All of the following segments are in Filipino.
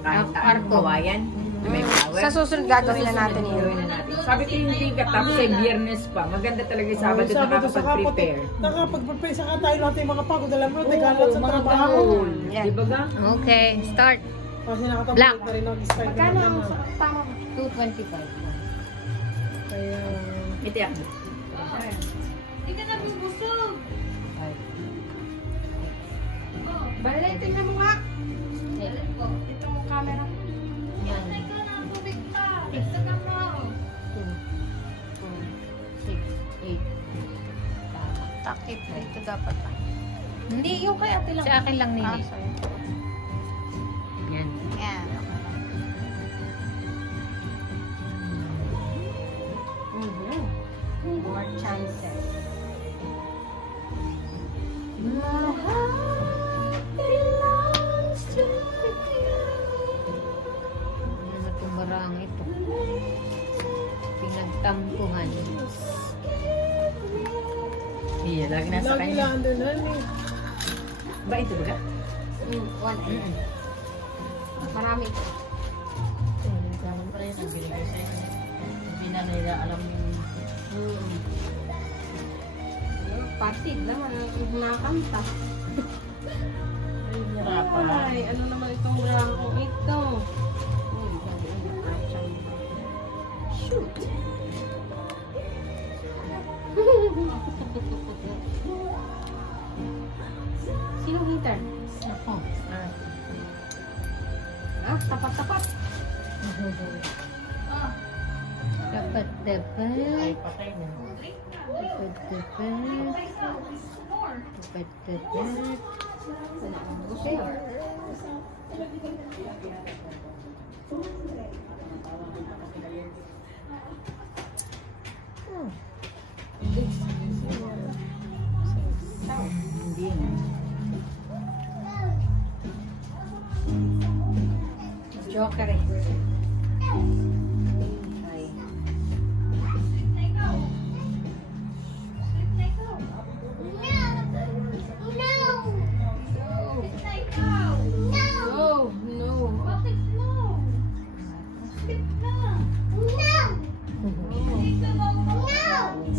ng kawayan. May flower. Sa susunod gagawin na natin yun. Sabi ko hindi ka tapos ay biyernes pa. Maganda talaga yung Sabado na nakakapag-prepare. Nakakapag-prepare saka tayo natin yung mga pagod. Alam mo, nagkalat sa trabaho. Di ba ga? Okay, start. Kasi nakatapos Black. na rin mag-start. Magkano ang tama? 225. Kaya... Iti ako. Hindi ka nabubusog. Balay, tingnan mo nga. Ito mo camera. Yan. Tignan ka mo. 2, 4, 6, 8. Takip. Ito dapat. Hindi, yung kay ate lang. Sa akin lang nini. Yan. Yan. More chances. Ano itong barang ito? Pinagtampuhan. Iya, lagi nasa Lagi kanya. lang doon na eh. Ba ito ba ga? One. Marami ito. Hindi na nila alam yung... Patid naman ang nakanta. Ay, ano naman itong rangkong ito? Shoot! Sinong hitter? Ako. Tapat-tapat. Tapat-tapat. Ay, patay na. Tapat-tapat. Tapat-tapat. Hindi na. Joker eh.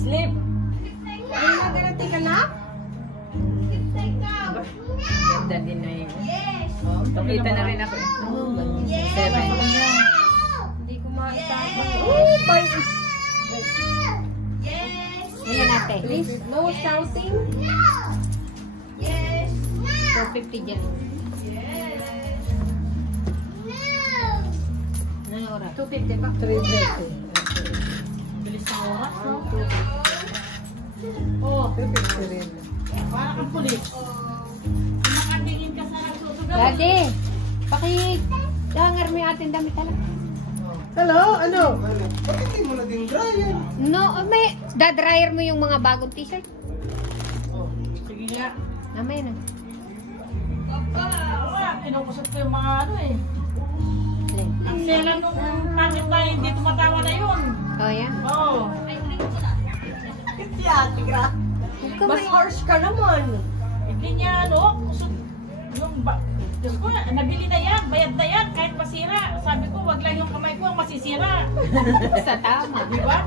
Sleep! Ay, magarati ka na? Ganda din na yun. Oh, tumita na rin ako eh. 7. Hindi ko makita. Oh, my... Ayan natin. Please, no shouting. 450 dyan. Ano oras? 250 ba? 3:30. Bilis ng oras, no? Oh, 3:50 rin. Para kang pulis. Nakandingin ka sa nagsusugal. Daddy, dangar mo yung ating damit talaga. Hello? Ano? Bakit hindi mo naging dryer? No, may da-dryer mo yung mga bagong t-shirt. Oh, sige nga. Namay na. Kinukusot ko yung mga ano eh. Ang sela nung pangit na hindi tumatawa na yun. Oh, yeah? Oo. Mas harsh ka naman. Hindi niya ano, kusot. Yung Diyos ko, nabili na yan, bayad na yan, kahit masira. Sabi ko, wag lang yung kamay ko ang masisira. Sa tama. Di ba?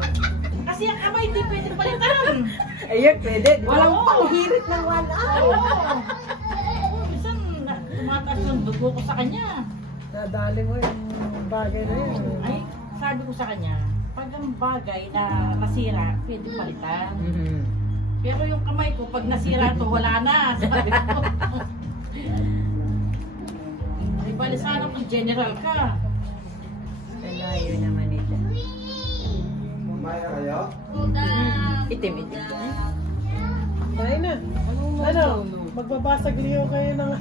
Kasi yung kamay hindi pwede palitan. Ayun, pwede. Walang panghirit ng 1 hour. Minsan, tumataas yung dugo ko sa kanya. Nadali mo yung bagay na yun. Ay, sabi ko sa kanya, pag ang bagay na nasira, pwede palitan. Pero yung kamay ko, pag nasira to, wala na. Sabi ko. Ay, bali sana kung general ka. Malayo naman ito. Maya kayo? Itim. Tayo na. Ano? Magbabasag liyo kayo ng...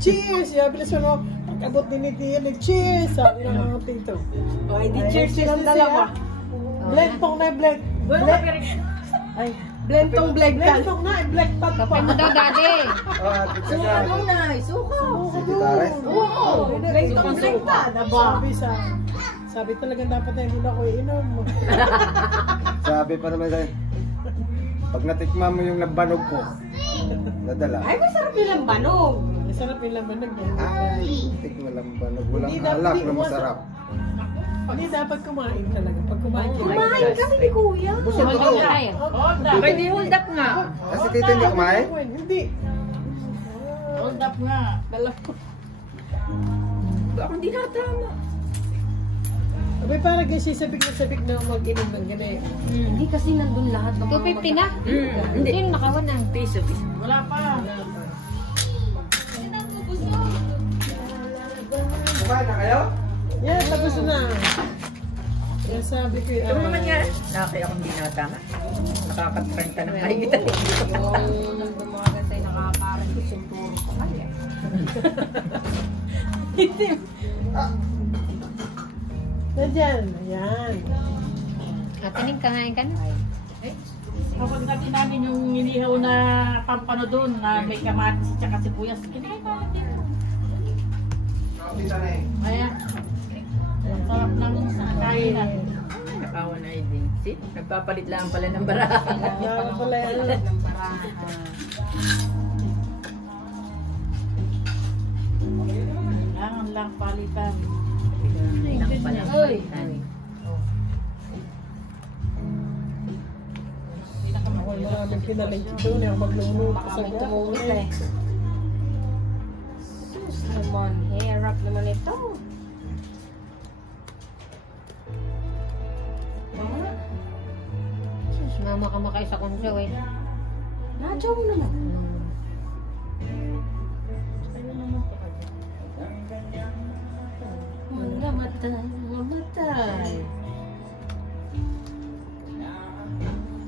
Cheers! Bilis mo, pag-abot din ni Tia, cheers! Sabi ng mga tito. O, edi cheers silang dalawa. Blend tong na, blend. Ay, blend tong black blend tong na, black tag pa. Kapal mo daw, daddy. Suka mo na, suka. Oo, blend tong black tag. Sabi talagang dapat na hindi na ako iinom. Sabi pa naman sa'yo, pag natikman mo yung nabanog ko, nadala. Ay, masarap yung lambanog. Masarap yung laman ng Ay, Matik na lang ba? Nagwalang Hindi dapat alak di na umasa- masarap. Hindi dapat kumain talaga. Pag kumain ka. Kumain kasi ni Kuya. Busog Hold ako. up tayo. Hold up. Pwede hold up nga. Kasi tito hindi kumain? Hindi. Hold up nga. Ako hindi natama. Abay, parang kasi sabik na mag-inom ng ganay. Hindi kasi nandun lahat. 250 na? Hindi. Yung nakawan ng piso. Wala pa. Kumain na kayo? Yan, tapos na. Yan sabi ko yun. Ano naman yan? Nakakaya akong hindi natama. Nakakatrenta ng mahigit. Yung nang dumaga tayo nakakakarang ko sinturo ko kaya. Nandyan. Ayan. Atining kahain ka na. Kapag natin namin yung inihaw na pampano doon na may kamatis at sibuyas, kinain namin din. Nakapita na eh. Kaya, ang sarap ng kainan. Nakawan na din. See? Nagpapalit lang pala ng baraha. Yan pala yan. Kailangan lang palitan. Kailangan pala palitan. Ako maraming pinalingkit doon. Ako magluluto sa Kami tumungis eh. Sus naman. Hirap naman ito. Sus, mama ka makay sa konsaw eh. Nadyo mo naman. Mamatay.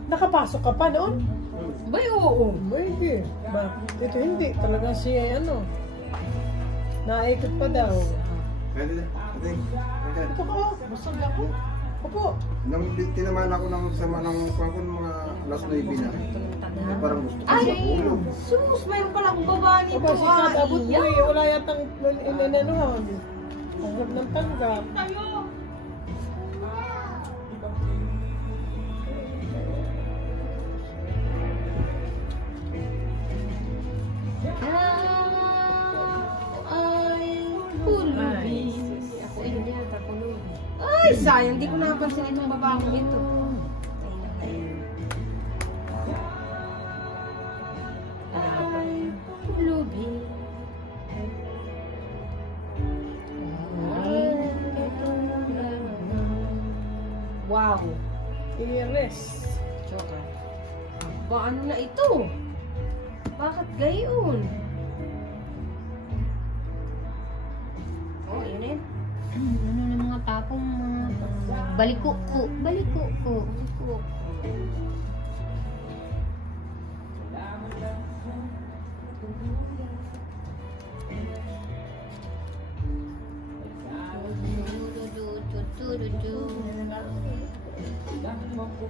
Nakapasok ka pa noon? Bay, oo. Hindi. Ba? Ito hindi. Talaga siya ano. Naikot pa daw. Pwede na. Pwede. Ito ka. Busog ako. Opo. Nang tinamaan ako ng sama ng pangkon mga alas 9 na. Parang gusto ko Ay! sa ulo. Sus, mayroon palang baba nito. Aba, si Kat abot mo Ay, eh. Wala yatang inanuhan. Tanggap ng tanggap. Ako yun yata kulog. Ay, sayang. Di ko napansin itong babakong ito. Lubi. Wow. Iris. Choka. Ba, ano na ito? Bakit gayon? Oh, yun eh. Ano na mga tapong baliko-ko. Baliko-ko.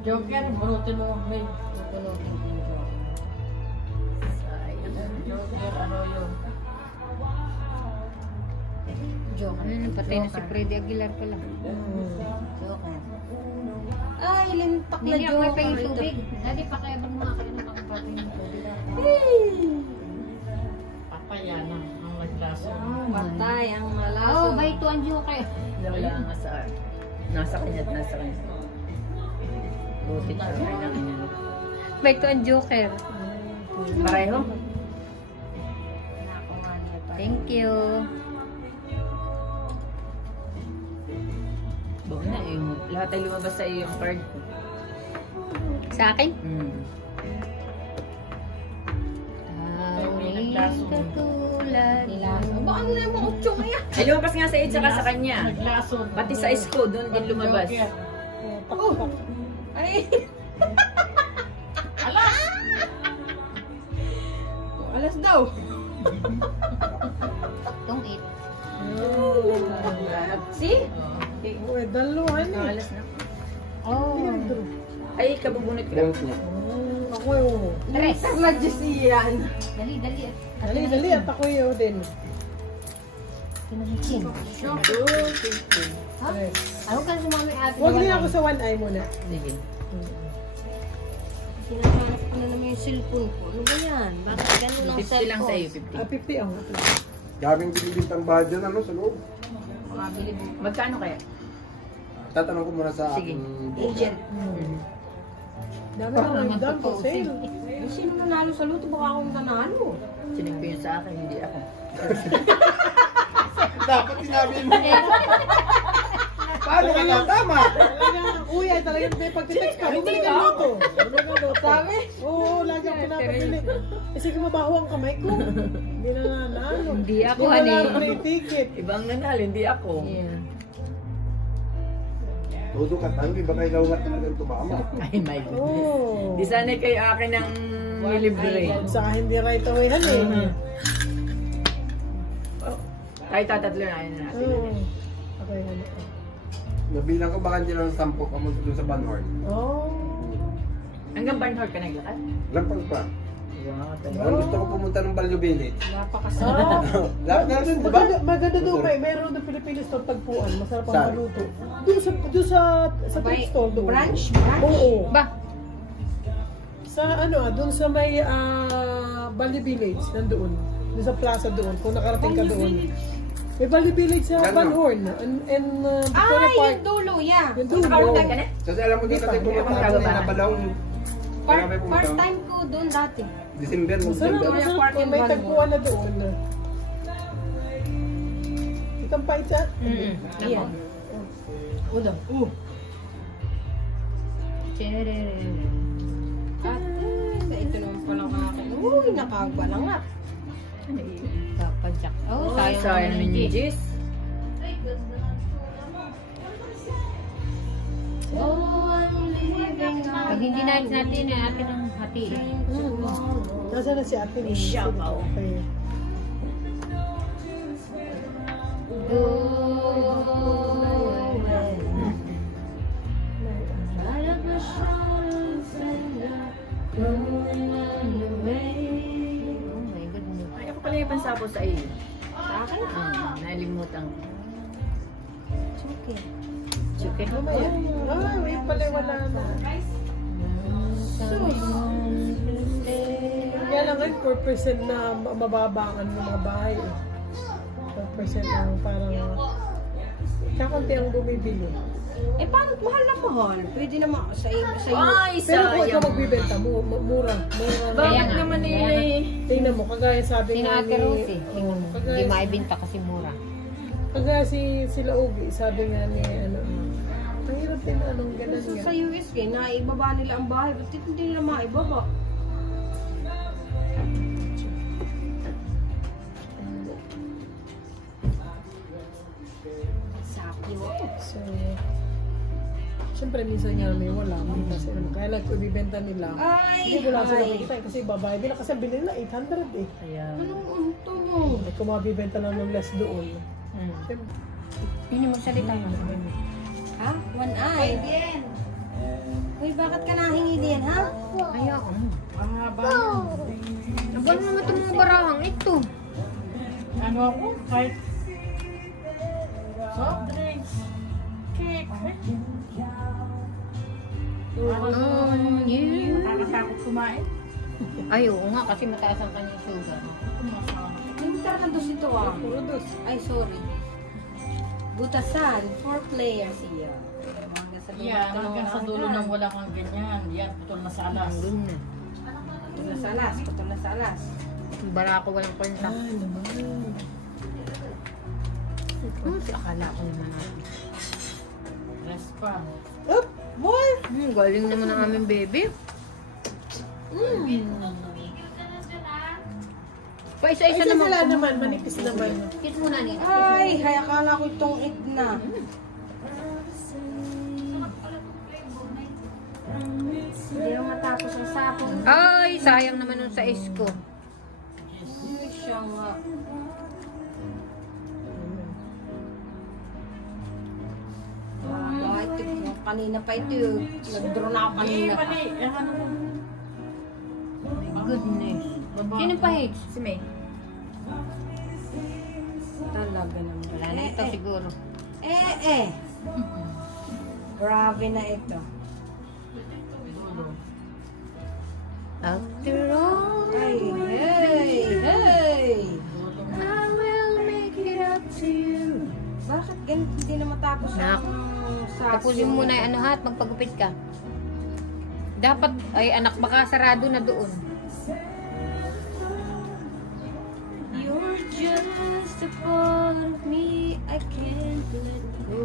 Joker, bunutin mo. May bunutin mo. Joker, ano yun? Ano, patay na si Freddy Aguilar pala. Ay, lintak na Hindi ako joke. pa yung tubig. Dati pa kaya bang mga kayo nakapatay ng tubig? Papaya na ang naglaso. Patay ang Oh, malaso. by to ang joker. Wala nga sa nasa kanya at nasa kanya. Buti siya ay lang niya. By to ang joker. Pareho? Thank you. Bago na eh. Lahat ay lumabas sa iyo yung card ko. Sa akin? May naglaso. Katulad. Ba, ano na yung mga utyo kaya? Ay lumabas nga sa iyo tsaka sa kanya. Naglaso. Pati sa isko, doon din lumabas. Joker. Ay! Alas! Alas daw. Itong 8. See? Uy, dalawan eh. Alas na. Oh. Ay, kabubunot ka. Ako yung... Tres. Magician. Dali. Dali. At ako yung din. Pinamitin. Ha? Yes. Ano ka sumami ate? Huwag niya ako sa one eye muna. Sige. Sinahanap ko na naman yung cellphone ko. Ano ba yan? Bakit ganun ang 50 lang sa iyo, 50. 50 ako. Daming binibintang bahay dyan, ano, sa loob. Makabili mo. Magkano kaya? Tatanong ko muna sa Sige. aking Agent. Dami na lang down for sale. Yung sino nanalo sa luto, baka akong nanalo. Sinigpo yun sa akin, hindi ako. Dapat sinabi mo. Paano ka na? Tama. Talagang, kuya, talagang may pagtitext ka. Bumili ka dito. Bumili ka dito. Sabi? Oo, lagi ako pinapabili. Kasi mabaho ang kamay ko. Hindi na nanalo. Hindi ako, Wala ani. ang free ticket. Ibang nanalo, hindi ako. Yeah. Todo ka tangi, baka ikaw nga talagang tumama. Ay, my goodness. Oo. Di sana kayo akin ng libre. Sa akin, hindi right away han eh. Kahit tatatlo na ayun natin. Oo. Okay, ano. Nabilang ko baka hindi lang 10 ka mo doon sa Banhorn. Oh. Hanggang Barnhart ka naglakad? Lampang pa. Wow, Ang gusto ko pumunta ng Balyo Village. Napakasarap. Ah, Lahat na rin, di ba? maganda doon may meron ng Pilipinas store tagpuan. Masarap ang Saan? maluto. Doon sa May thrift store doon. branch? Oo. Ba? Sa ano, doon sa may Bali Village, nandoon. Doon sa plaza doon, kung nakarating ka doon. May Bali Village sa Gano'n? Banhorn and Victoria Park. Yung dulo, yeah. Yung dulo. Nakarating ka na? Kasi alam mo dito tayo pumunta Hindi pa. ako na Balong. First time ko doon dati. December, Masarap, December. Park masarap. and May Banhorn. tagpuan na doon. Itang pa isa? Yan. Ulo. Ate, ito naman palang akin. Uy, nakagbalangat. Papadyak. Oh, Sayang sayang naman yung Jis. Pag hindi natin akin ang hati. Nasaan na si ate ni? Siyabaw. Okay. Oh my goodness. Ay, ako pala yung pansapo sa iyo. Sa akin? Nalimutan ko. Okay. Chuke. Mamaya. May pala wala na. Kaya lang ngayon, 4% na mababangan ng mga bahay. 4% ang parang kakunti ang bumibili. Eh, paano? Mahal na mahal. Pwede naman sa iyo. Ay, Pero kung ikaw sayang. magbibenta, mura. Mura. Bakit nga, naman kaya eh? Tingnan mo, kagaya sabi Sino nga Ate Rose eh. Hindi kagaya, maibinta kasi mura. kagaya sila Ugi, sabi nga ni ano, ang hirap din anong ganun So, nga. sa US, naibaba nila ang bahay. Ba't hindi nila maibaba? Sabi mo. So, syempre minsan nga may wala. Kasi ano, kaya lang kung ibibenta nila, Ay, hindi wala sila ay. makikita kasi babayad nila kasi bilhin nila 800 eh. Ayan. Anong unto mo? Eh, kung mabibenta lang ng less doon. Syempre, Hindi magsalita mo. Ha? One eye. Uy, bakit ka nahingi din, ha? Ayoko. Mahaba. Abang naman itong mga barahang ito. Ano ako? Kahit soft drinks, cake. Nakakatakot kumain. Ay, oo nga kasi mataas ang kanyang sugar. Hindi ka na dos ito, ah. puro dos. Ay, sorry. Butasan, 4 players iya. Hanggang sa dulo. Yan, hanggang sa dulo nang wala kang ganyan. Yan, putol na sa alas. Doon na. Putol na sa alas, putol na sa alas. Yung barako walang kontak. Ay, naman. Akala ko naman natin. Rest pa. Up! Boy! Galing naman ang aming baby. Pa-isa-isa Isa naman. sila naman, manipis naman. Kiss muna ni. Ay, kaya akala ko itong it na. Hindi mo matapos ang sapong. Ay, sayang naman nun sa isko. Hindi siya nga. Ay, kanina pa ito. Nag-draw na ako kanina pa. Mali. Ano? Goodness. Sino pa hits? Si May. Talaga naman. Wala na ito siguro. Grabe na ito. After all, Ay, hey, hey! I will Bakit ganito hindi na matapos Nak. sa Tapusin mo muna yung ano ha at magpagupit ka. Dapat, ay anak, baka sarado na doon. You're just a part of me, I can't let go.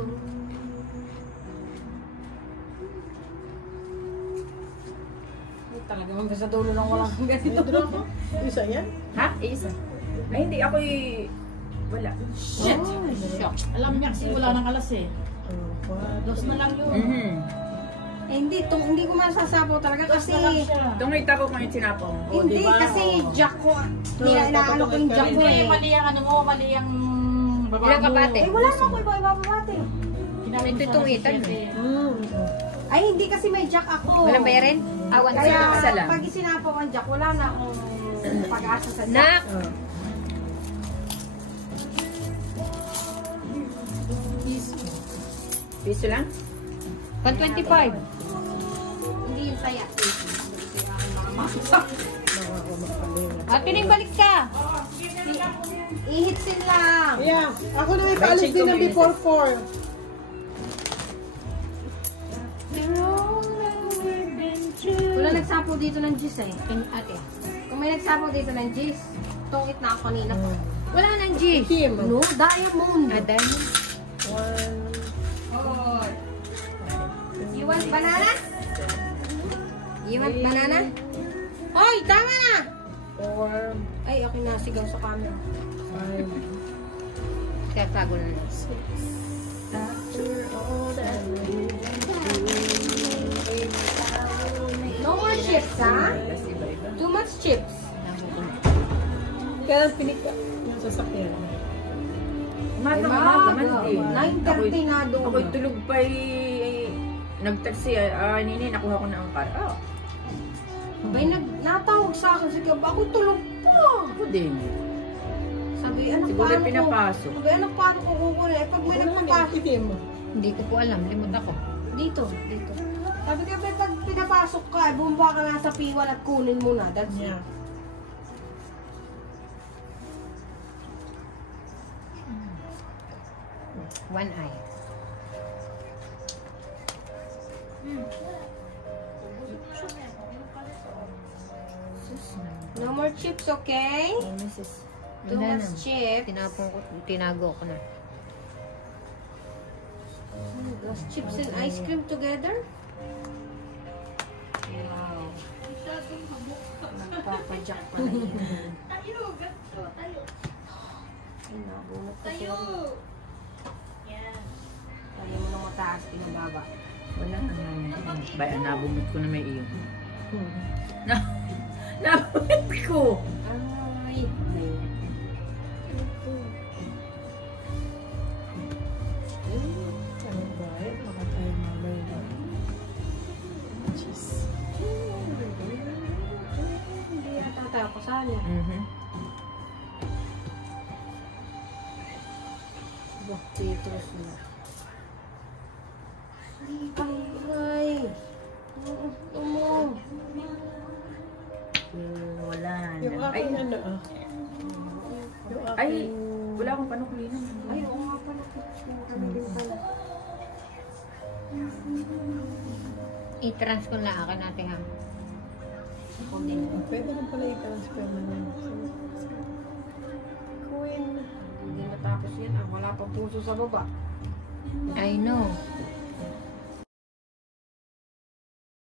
Talaga man sa dulo ng walang ganito. Isa yan? Ha? Isa. Ay, hindi. Ako'y... Wala. Shit! Shock. Alam niya kasi wala nang alas eh. Dos na lang yun. Eh, hindi ko masasapaw talaga Dos kasi... na lang siya. Tungita ko kung yung sinapong. Hindi, diba? kasi jack ko. Inaano ko yung jack ko Hindi, eh. mali ang ano mo, mali ang baba Ilang mo. kapate? Eh, wala naman ko ibababate. Ginamit Ito mo itong sa itan. siyete. Ay, hindi kasi may jack ako. Walang bayarin? Awan Kaya sa isa lang. pag isinapaw ang jack, wala na akong pag-asa sa jack. Nak! Piso lang? 125. Hindi yung saya. Ate Ning, balik ka! Ihitsin lang. Yeah. Ako na ipaalis din ng before 4. Wala nagsapaw dito ng gis eh. Ate. Kung may nagsapaw dito ng gis, tungit na ako kanina. Wala nang G. Team. No, diamond. Diamond. You want banana? You want banana? Hoy, tama na! 4, Ay, okay na. Sigaw sa camera. 5, Kaya tago na lang. No more chips, ha? Too much chips. Kailan pinika yung sasakyan? Umaga, umaga man din. 9:30 na doon. Ako'y tulog pa nag-taxi. Nini, nakuha ko na ang car. Bay, natawag sa akin. Sige, ako tulog po. Ako din. Sabi, ano Siguro paano ko? pinapasok. Sabi, ano paano ko kukunin? Eh, pag may nagpapasok. Itim. Hindi ko po alam. Limot ako. Dito. Sabi ko, bay, pag pinapasok ka, bumaba ka nga sa P1 at kunin mo na. That's it. Yeah. One eye. No more chips, okay? Too Wala much na. chips. Tinago ko na. Those chips and ice cream together? Wow. Nagpapadyak pa na yan. Ay, nabunot ka siya. Kaya mo nang mataas, pinababa. Wala naman. Bayan, nabunot ko na may iyo. Nabunot ko! Ay. Anong bayad? Makatayo mamaya. Cheese. Hindi yata tayo kasali. Citrus na. Ay. Tumo. Wala na. Yung Ay, aking ano ah. Yung ay, aking... wala akong panukulinan. Ay, oo nga pala. Kami din pala. I-trans ko lang akin natin ha. Ako din. Pwede rin pala i-transfer na lang. Queen. Hindi natapos yan. Wala pang puso sa baba. I know.